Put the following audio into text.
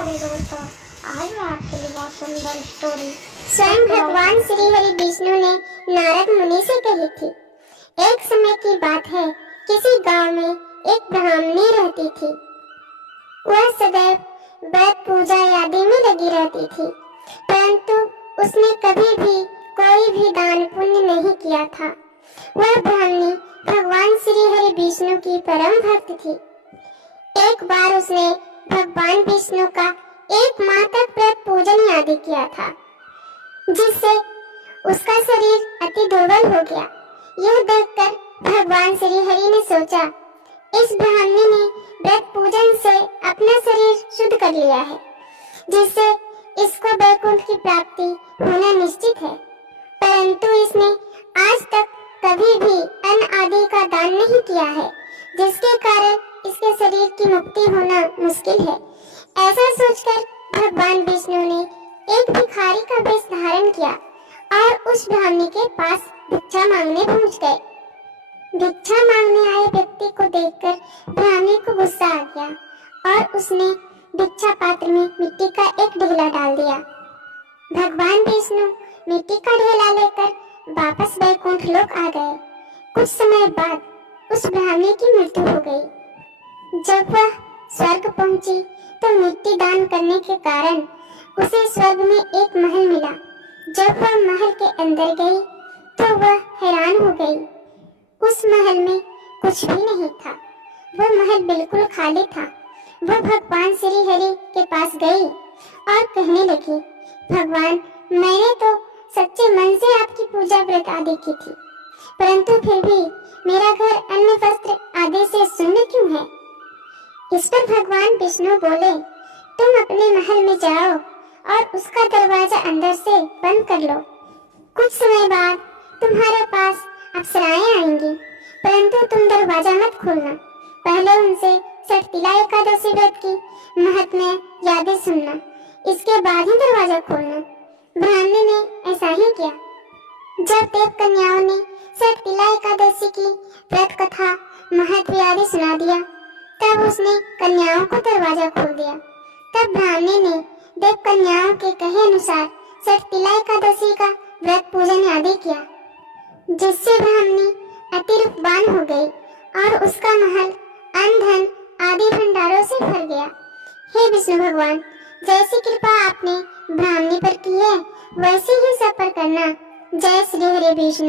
राधे दोस्तों, आज मैं आपके लिए बहुत सुंदर स्टोरी स्वयं भगवान श्री हरि विष्णु ने नारद मुनि से कही थी। एक समय की बात है, किसी गांव में एक ब्राह्मणी रहती थी। वह सदैव व्रत पूजा आदि में लगी रहती थी, परंतु उसने कभी भी कोई भी दान पुण्य नहीं किया था। वह ब्राह्मणी भगवान श्री हरि विष्णु की परम भक्त थी। एक बार उसने भगवान विष्णु का एक माह तक व्रत पूजन आदि किया था, जिससे उसका शरीर अति दुर्बल हो गया। यह देखकर भगवान श्री हरि ने सोचा, इस ब्राह्मणी ने व्रत पूजन से अपना शरीर शुद्ध कर लिया है, जिससे इसको वैकुंठ की प्राप्ति होना निश्चित है। परंतु इसने आज तक कभी भी अन्न आदि का दान नहीं किया है, जिसके कारण इसके शरीर की मुक्ति होना मुश्किल है। ऐसा सोचकर भगवान विष्णु ने एक भिखारी का वेश धारण किया और उस ब्राह्मणी के पास भिक्षा मांगने पहुंच गए। भिक्षा मांगने आए व्यक्ति को देखकर ब्राह्मणी को गुस्सा आ गया और उसने भिक्षा पात्र में मिट्टी का एक ढेला डाल दिया। भगवान विष्णु मिट्टी का ढेला लेकर वापस वैकुंठ लोक आ गए। कुछ समय बाद उस ब्राह्मणी की मृत्यु हो गई। जब वह स्वर्ग पहुंची तो मिट्टी दान करने के कारण उसे स्वर्ग में एक महल मिला। जब वह महल के अंदर गई तो वह हैरान हो गई। उस महल में कुछ भी नहीं था, वह महल बिल्कुल खाली था। वह भगवान श्री हरि के पास गई और कहने लगी, भगवान, मैंने तो सच्चे मन से आपकी पूजा व्रत आदि की थी, परंतु फिर भी मेरा घर अन्न वस्त्र आदि से शून्य क्यों है? इस पर भगवान विष्णु बोले, तुम अपने महल में जाओ और उसका दरवाजा अंदर से बंद कर लो। कुछ समय बाद तुम्हारे पास अप्सराएं आएंगी, परंतु तुम दरवाजा मत खोलना। पहले उनसे षटतिला एकादशी व्रत की महत्म्य यादें सुनना, इसके बाद ही दरवाजा खोलना। ब्राह्मणी ने ऐसा ही किया। जब देव कन्याओं ने षटतिला एकादशी की व्रत कथा महत्व आदि सुना दिया, तब उसने कन्याओं को दरवाजा खोल दिया। तब ब्राह्मणी ने देव कन्याओं के कहे अनुसार षटतिला एकादशी का व्रत पूजन आदि किया, जिससे ब्राह्मणी अति रूपवान हो गई और उसका महल अन्न धन आदि भंडारों से भर गया। हे विष्णु भगवान, जैसी कृपा आपने ब्राह्मणी पर की है, वैसे ही सब पर करना। जय श्री हरि विष्णु।